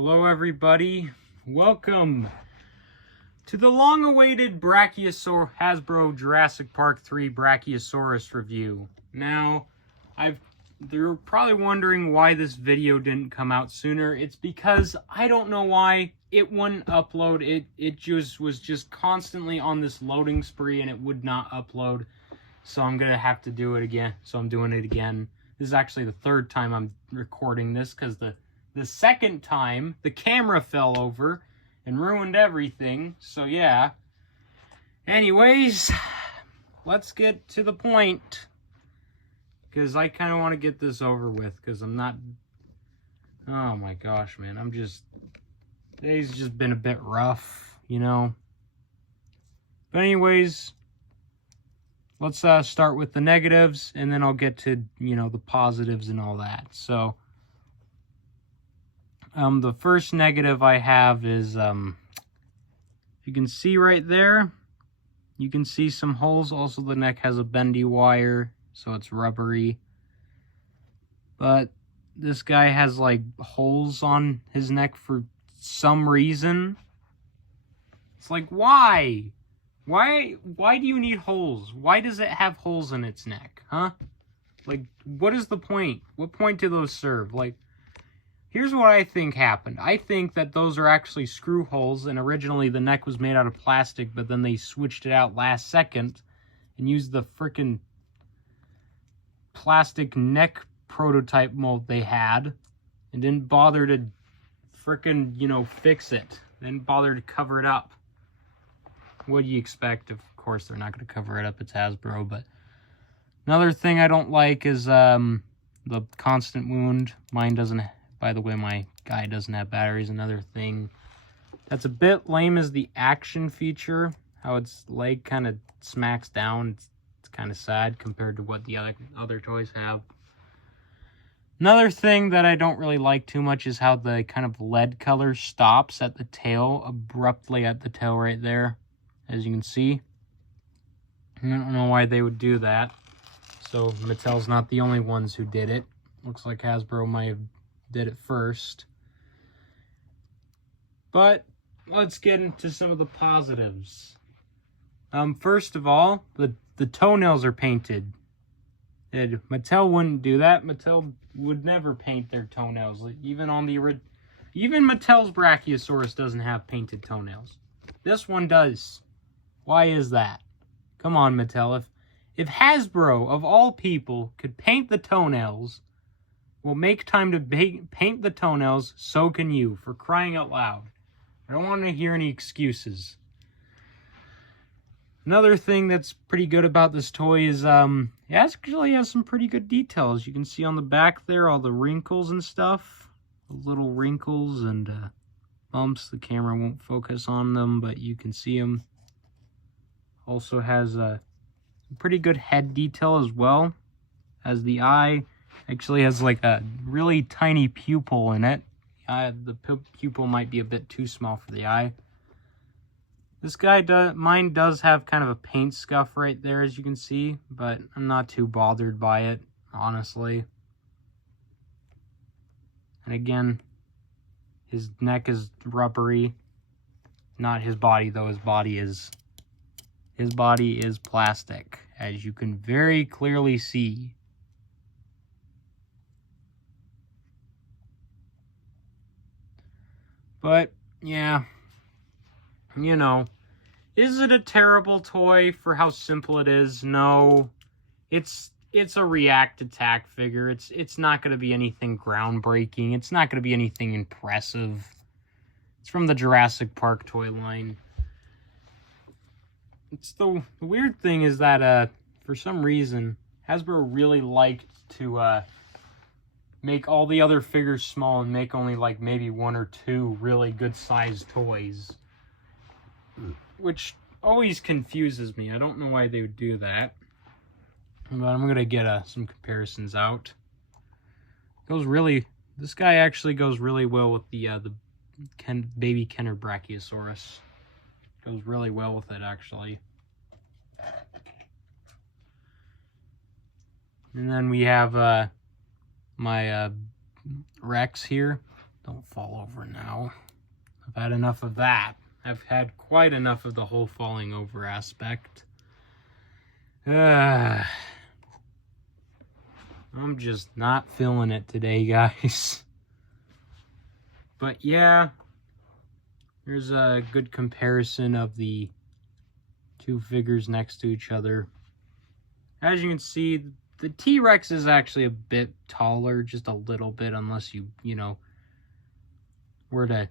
Hello everybody, welcome to the long-awaited Hasbro Jurassic Park 3 Brachiosaurus review. Now, you're probably wondering why this video didn't come out sooner. It's because I don't know why it wouldn't upload. It just was constantly on this loading spree and it would not upload. So I'm gonna have to do it again. So I'm doing it again. This is actually the third time I'm recording this because the second time the camera fell over and ruined everything. So yeah. Anyways, let's get to the point. Because I kind of want to get this over with. Because I'm not... Oh my gosh, man. Today's just been a bit rough, you know. But anyways, let's start with the negatives. And then I'll get to, you know, the positives and all that. So... the first negative I have is, you can see right there, you can see some holes. Also, the neck has a bendy wire, so it's rubbery. But this guy has, like, holes on his neck for some reason. It's like, why? Why do you need holes? Why does it have holes in its neck, huh? Like, what is the point? What point do those serve? Like, here's what I think happened. I think that those are actually screw holes, and originally the neck was made out of plastic, but then they switched it out last second and used the frickin' plastic neck prototype mold they had and didn't bother to frickin', you know, fix it. They didn't bother to cover it up. What do you expect? Of course, they're not going to cover it up. It's Hasbro, but another thing I don't like is the constant wound. Mine doesn't... By the way, my guy doesn't have batteries. Another thing that's a bit lame is the action feature. How its leg kind of smacks down. It's kind of sad compared to what the other toys have. Another thing that I don't really like too much is how the kind of lead color stops at the tail, abruptly at the tail right there. As you can see. I don't know why they would do that. So Mattel's not the only ones who did it. Looks like Hasbro might have did it first. But let's get into some of the positives. First of all, the toenails are painted. Mattel wouldn't do that. Mattel would never paint their toenails. Like, even Mattel's Brachiosaurus doesn't have painted toenails. This one does. Why is that? Come on, Mattel. If Hasbro, of all people, could paint the toenails, well, make time to paint the toenails, so can you, for crying out loud. I don't want to hear any excuses. Another thing that's pretty good about this toy is, it actually has some pretty good details. You can see on the back there all the wrinkles and stuff. The little wrinkles and bumps. The camera won't focus on them, but you can see them. Also has a pretty good head detail as well. As the eye... Actually has like a really tiny pupil in it. The pupil might be a bit too small for the eye. This guy mine does have kind of a paint scuff right there, as you can see, but I'm not too bothered by it, honestly. And again, his neck is rubbery. Not his body though. His body is plastic, as you can very clearly see. But, yeah, you know, is it a terrible toy for how simple it is? No, it's a react attack figure. It's not going to be anything groundbreaking. It's not going to be anything impressive. It's from the Jurassic Park toy line. The weird thing is that, for some reason, Hasbro really liked to, make all the other figures small and make only like maybe one or two really good sized toys. Which always confuses me. I don't know why they would do that. But I'm going to get some comparisons out. This guy actually goes really well with the baby Kenner Brachiosaurus. Goes really well with it, actually. And then we have my Rex here. Don't fall over now. I've had enough of that. I've had quite enough of the whole falling over aspect. I'm just not feeling it today, guys. But yeah, here's a good comparison of the two figures next to each other. As you can see, the T-Rex is actually a bit taller, just a little bit, unless you know, were to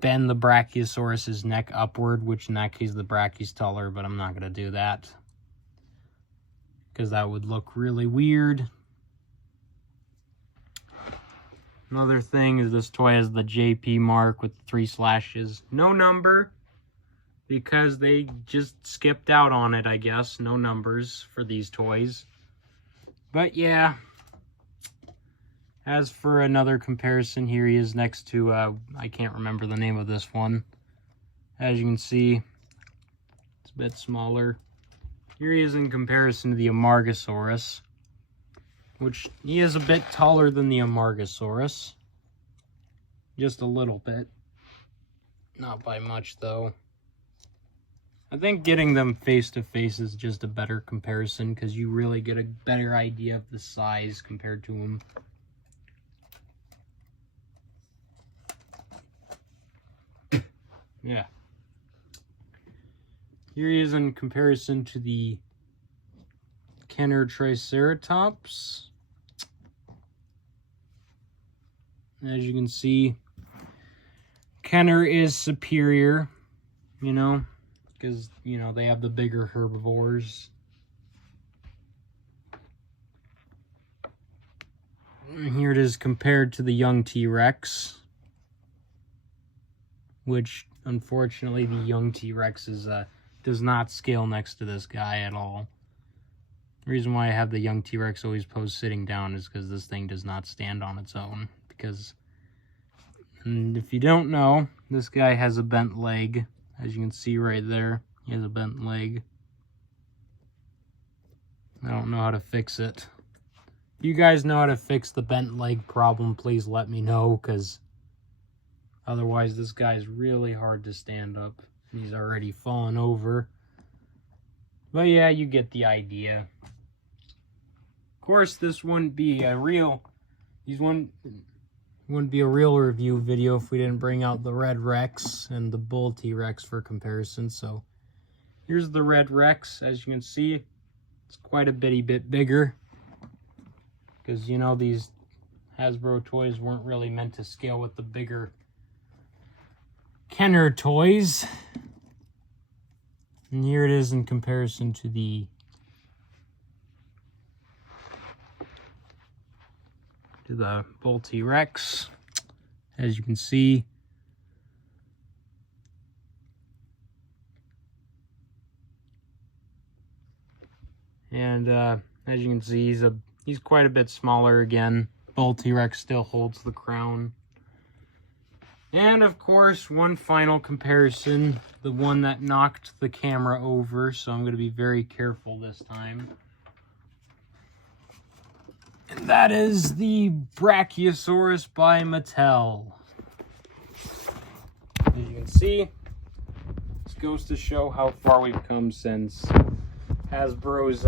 bend the brachiosaurus's neck upward, which in that case the brachio's taller, but I'm not going to do that, because that would look really weird. Another thing is this toy has the JP mark with 3 slashes. No number, because they just skipped out on it, I guess. No numbers for these toys. But yeah. As for another comparison, here he is next to, I can't remember the name of this one. As you can see, it's a bit smaller. Here he is in comparison to the Amargasaurus, which he is a bit taller than the Amargasaurus. Just a little bit. Not by much, though. I think getting them face to face is just a better comparison, because you really get a better idea of the size compared to them. Yeah. Here he is in comparison to the Kenner Triceratops. As you can see, Kenner is superior, you know, because, you know, they have the bigger herbivores. And here it is compared to the young T-Rex, which, unfortunately, the young T-Rex does not scale next to this guy at all. The reason why I have the young T-Rex always posed sitting down is because this thing does not stand on its own. Because, and if you don't know, this guy has a bent leg. As you can see right there, he has a bent leg. I don't know how to fix it. If you guys know how to fix the bent leg problem, please let me know, because otherwise this guy's really hard to stand up. He's already fallen over. But yeah, you get the idea. Of course, this wouldn't be a real review video if we didn't bring out the Red Rex and the Bull T-Rex for comparison. So here's the Red Rex. As you can see, it's quite a bit bigger, because, you know, these Hasbro toys weren't really meant to scale with the bigger Kenner toys. And here it is in comparison to the Bull T-Rex. As you can see, and as you can see, he's quite a bit smaller again. Bull T-Rex still holds the crown. And of course, one final comparison, the one that knocked the camera over, so I'm going to be very careful this time. And that is the Brachiosaurus by Mattel. As you can see, this goes to show how far we've come since Hasbro's,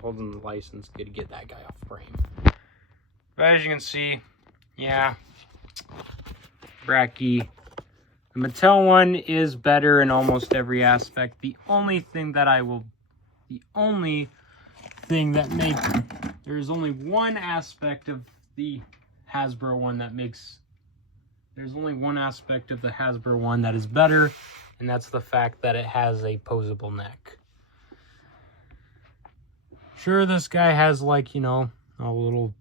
holding the license to get that guy off frame. But as you can see, yeah, Brachie. The Mattel one is better in almost every aspect. There's only one aspect of the Hasbro one that is better, and that's the fact that it has a posable neck. Sure, this guy has, like, you know, all little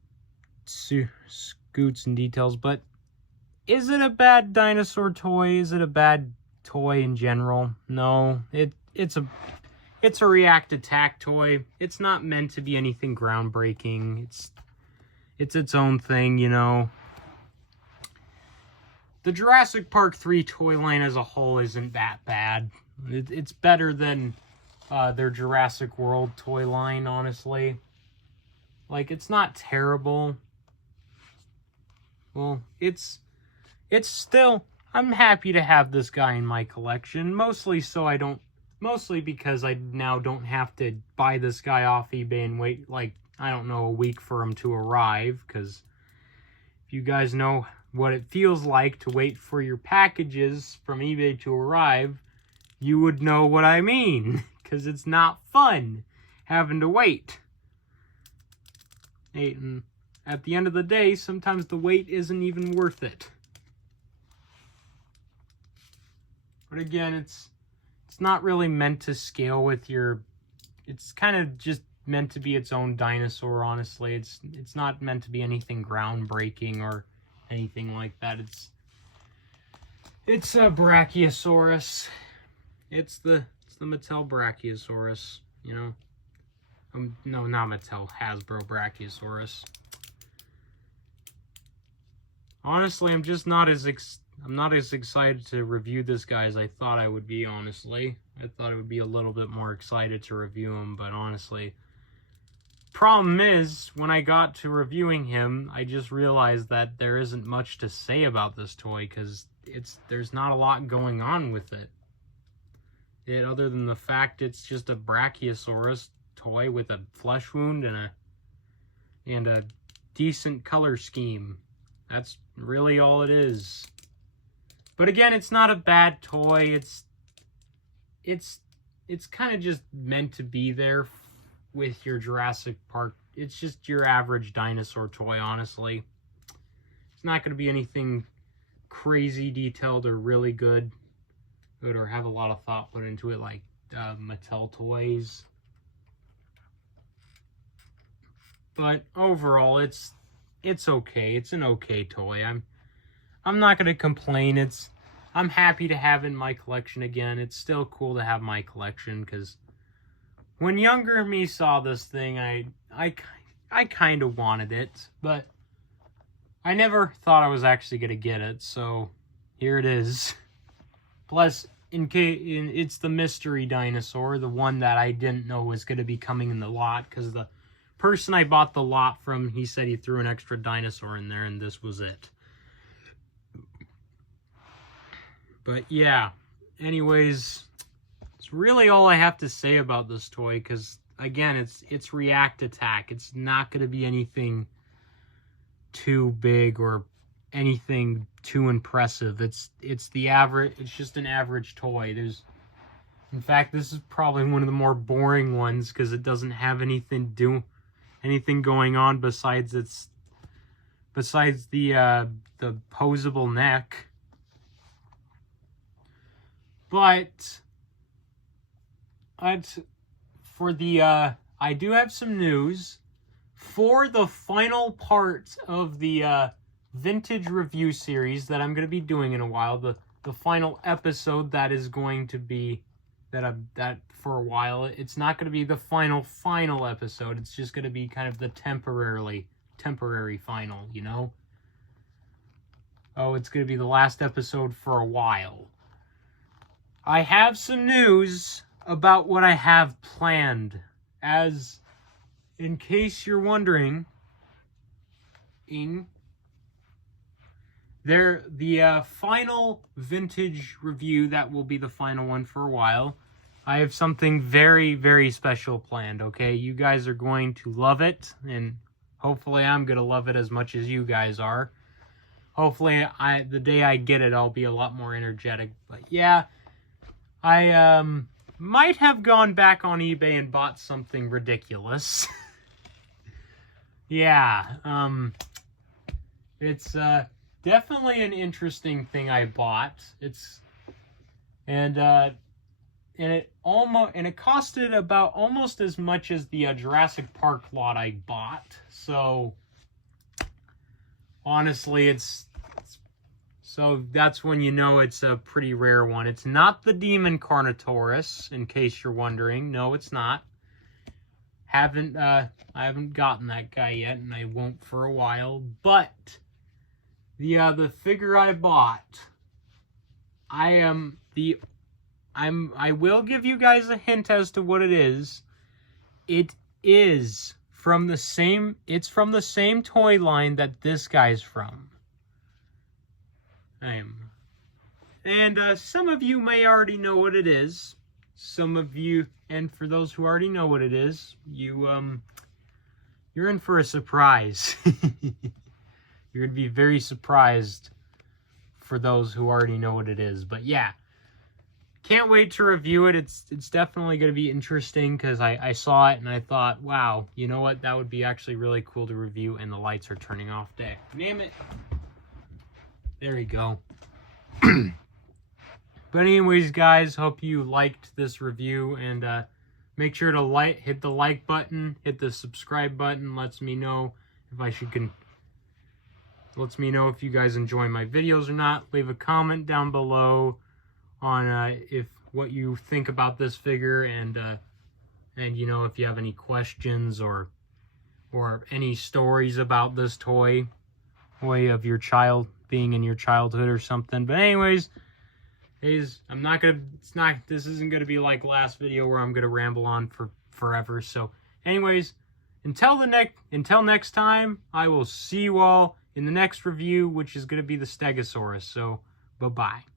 scoots and details, but is it a bad dinosaur toy? Is it a bad toy in general? No, it's a react attack toy. It's not meant to be anything groundbreaking. It's its own thing, you know. The Jurassic Park 3 toy line as a whole isn't that bad. It's better than their Jurassic World toy line, honestly. Like, it's not terrible. well, it's still, I'm happy to have this guy in my collection, mostly because I now don't have to buy this guy off eBay and wait, like, I don't know, a week for him to arrive, because if you guys know what it feels like to wait for your packages from eBay to arrive, you would know what I mean, because it's not fun having to wait. And at the end of the day, sometimes the wait isn't even worth it. But again, it's not really meant to scale with your... It's kind of just meant to be its own dinosaur, honestly. It's not meant to be anything groundbreaking or anything like that. It's a brachiosaurus. It's the Mattel brachiosaurus, you know. No, not Mattel, Hasbro brachiosaurus. Honestly, I'm not as excited to review this guy as I thought I would be, honestly. I thought I would be a little bit more excited to review him, but honestly, problem is, when I got to reviewing him, I just realized that there isn't much to say about this toy, because there's not a lot going on with it. Other than the fact it's just a brachiosaurus toy with a flesh wound and a decent color scheme. That's really all it is. But again, it's not a bad toy. It's kind of just meant to be there with your Jurassic Park. It's just your average dinosaur toy, honestly. It's not going to be anything crazy detailed or really good or have a lot of thought put into it like Mattel toys. But overall, it's okay. It's an okay toy. I'm not going to complain. I'm happy to have it in my collection again. It's still cool to have my collection, because when younger me saw this thing, I kind of wanted it, but I never thought I was actually going to get it, so here it is. Plus, it's the mystery dinosaur, the one that I didn't know was going to be coming in the lot, because the person I bought the lot from, he said he threw an extra dinosaur in there, and this was it. But yeah, anyways, it's really all I have to say about this toy, because again, it's React Attack. It's not going to be anything too big or anything too impressive. It's the average. It's just an average toy. In fact, this is probably one of the more boring ones, because it doesn't have anything going on besides the posable neck. But I do have some news for the final part of the vintage review series that I'm going to be doing in a while. The final episode that is going to be that for a while. It's not going to be the final episode. It's just going to be kind of the temporary final, you know? Oh, it's going to be the last episode for a while. I have some news about what I have planned. As, in case you're wondering, the final vintage review that will be the final one for a while, I have something very, very special planned, okay? You guys are going to love it, and hopefully I'm going to love it as much as you guys are. Hopefully, the day I get it, I'll be a lot more energetic. But yeah, I might have gone back on eBay and bought something ridiculous. Yeah, it's definitely an interesting thing I bought. And it costed about almost as much as the Jurassic Park lot I bought. So honestly, so that's when you know it's a pretty rare one. It's not the Demon Carnotaurus, in case you're wondering. No, it's not. I haven't gotten that guy yet, and I won't for a while. But the figure I bought, I will give you guys a hint as to what it is. It is from the same toy line that this guy's from. And some of you may already know what it is. Some of you, and for those who already know what it is, you're in for a surprise. You're gonna be very surprised for those who already know what it is. But yeah, can't wait to review it. It's definitely gonna be interesting because I saw it and I thought, wow, you know what? That would be actually really cool to review. And the lights are turning off. Name it. There you go. But anyways, guys, hope you liked this review, and make sure to hit the like button, hit the subscribe button. Lets me know if lets me know if you guys enjoy my videos or not. Leave a comment down below on what you think about this figure, and you know, if you have any questions or any stories about this toy of your child being in your childhood or something. But anyways, this isn't gonna be like last video where I'm gonna ramble on for forever. So anyways, until next time, I will see you all in the next review, which is gonna be the Stegosaurus. So bye-bye.